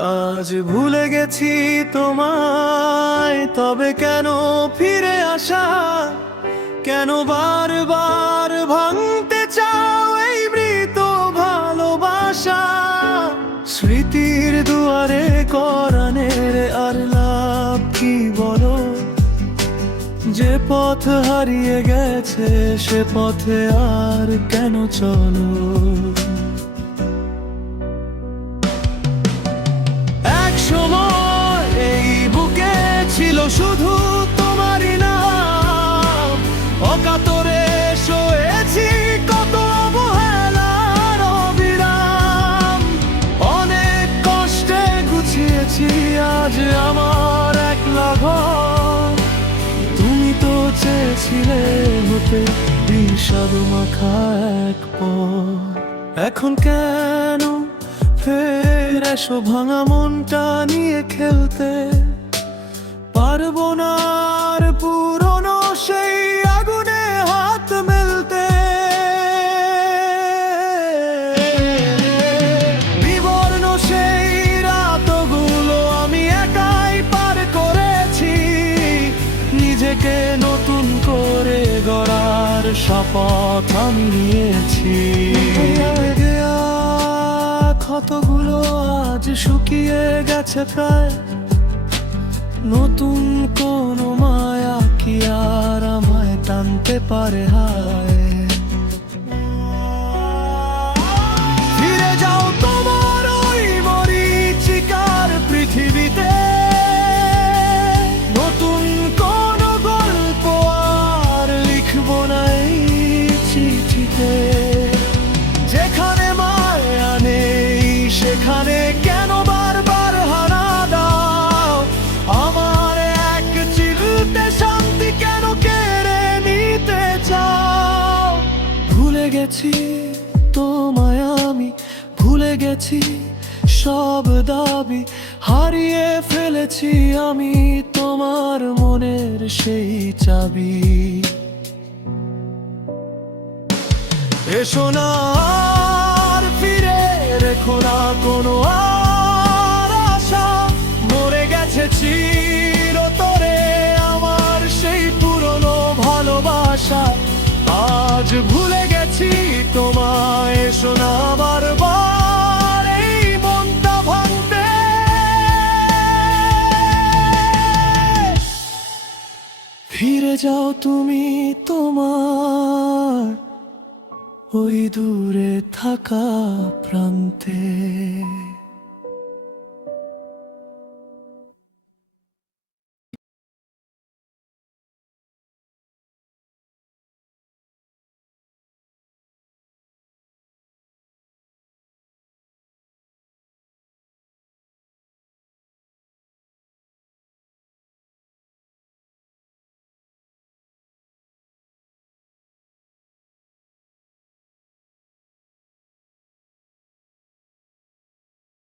আজ ভুলে গেছি তোমায়, তবে কেন ফিরে আসা? কেন বারবার ভাঙতে চাও এই মৃত ভালোবাসা? স্মৃতির দুয়ারে করানের আর লাভ কি বলো? যে পথ হারিয়ে গেছে সে পথে আর কেন চলো? এক সময় এই বুকে ছিল শুধু তোমারই নাম, অকাতরে সয়েছি কত অবহেলার অবিরাম। অনেক কষ্টে গুছিয়েছি আজ আমার একলা ঘর। তুমি তো চেয়েছিলে হতে বিষাদ মাখা এক পথ। এখন কেন ফের এসো ভাঙা মনটা নিয়ে খেলতে? পারবো না আর পুরনো সেই আগুনে হাত মেলতে। বিবর্ণ সেই রাতগুলো আমি একাই পার করেছি, নিজেকে নতুন করে গড়ার শপথ আমি নিয়েছি। ক্ষতগুলো আজ শুকিয়ে গেছে প্রায়, নতুন কোনো মায়া কি আর আমায় টানতে পারে? হায়, ফিরে যাও তোমার ওই মরীচিকার পৃথিবীতে। নতুন কোনো গল্প আর লিখবো না এই চিঠিতে। যেখানে মায়া নেই সেখানে কেন বারবার হানা দাও? আমার এক চিলতে শান্তি কেন কেড়ে নিতে চাও? ভুলে গেছি তোমায় আমি, ভুলে গেছি সব দাবি, হারিয়ে ফেলেছি আমি তোমার মনের সেই চাবি। এসো না আর ফিরে রেখো না কোনো আর আশা। মরে গেছে চিরতরে আমার সেই পুরনো ভালোবাসা। আজ ভুলে গেছি তোমায়, এসো না বারবার এই মনটা ভাঙতে। ফিরে যাও তুমি তোমার ওই দূরে থাকা প্রান্তে।